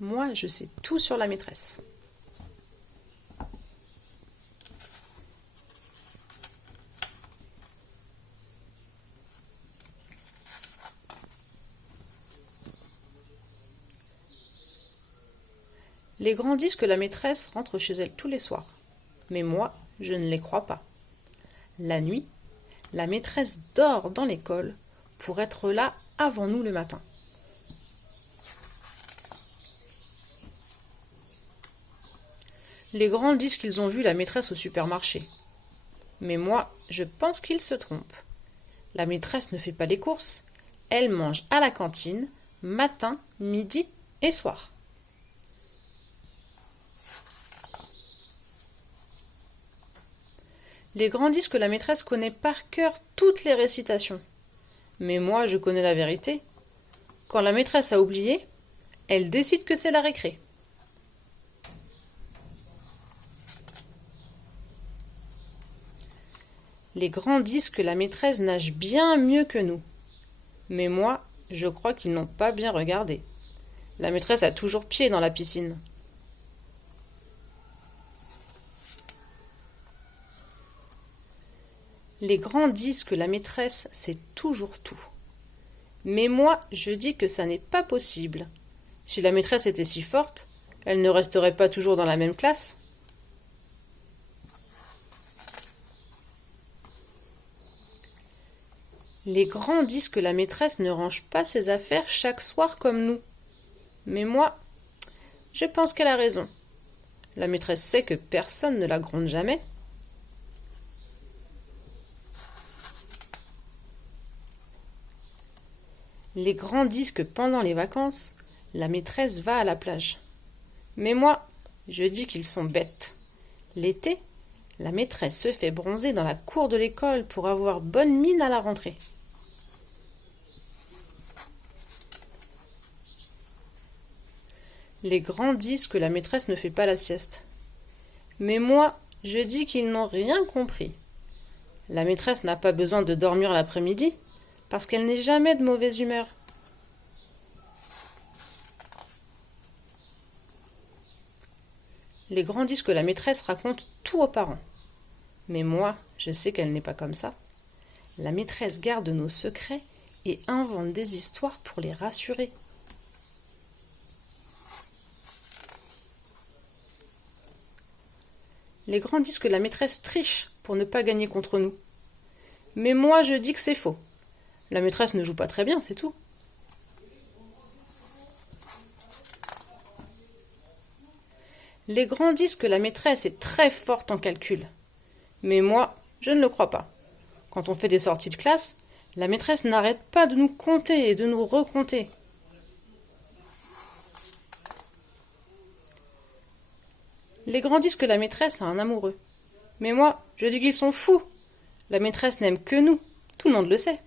Moi, je sais tout sur la maîtresse. Les grands disent que la maîtresse rentre chez elle tous les soirs. Mais moi, je ne les crois pas. La nuit, la maîtresse dort dans l'école pour être là avant nous le matin. Les grands disent qu'ils ont vu la maîtresse au supermarché. Mais moi, je pense qu'ils se trompent. La maîtresse ne fait pas les courses. Elle mange à la cantine, matin, midi et soir. Les grands disent que la maîtresse connaît par cœur toutes les récitations. Mais moi, je connais la vérité. Quand la maîtresse a oublié, elle décide que c'est la récré. Les grands disent que la maîtresse nage bien mieux que nous. Mais moi, je crois qu'ils n'ont pas bien regardé. La maîtresse a toujours pied dans la piscine. Les grands disent que la maîtresse sait toujours tout. Mais moi, je dis que ça n'est pas possible. Si la maîtresse était si forte, elle ne resterait pas toujours dans la même classe. Les grands disent que la maîtresse ne range pas ses affaires chaque soir comme nous. Mais moi, je pense qu'elle a raison. La maîtresse sait que personne ne la gronde jamais. Les grands disent que pendant les vacances, la maîtresse va à la plage. Mais moi, je dis qu'ils sont bêtes. L'été, la maîtresse se fait bronzer dans la cour de l'école pour avoir bonne mine à la rentrée. Les grands disent que la maîtresse ne fait pas la sieste. Mais moi, je dis qu'ils n'ont rien compris. La maîtresse n'a pas besoin de dormir l'après-midi, parce qu'elle n'est jamais de mauvaise humeur. Les grands disent que la maîtresse raconte tout aux parents. Mais moi, je sais qu'elle n'est pas comme ça. La maîtresse garde nos secrets et invente des histoires pour les rassurer. Les grands disent que la maîtresse triche pour ne pas gagner contre nous. Mais moi, je dis que c'est faux. La maîtresse ne joue pas très bien, c'est tout. Les grands disent que la maîtresse est très forte en calcul. Mais moi, je ne le crois pas. Quand on fait des sorties de classe, la maîtresse n'arrête pas de nous compter et de nous recompter. Les grands disent que la maîtresse a un amoureux. Mais moi, je dis qu'ils sont fous. La maîtresse n'aime que nous. Tout le monde le sait.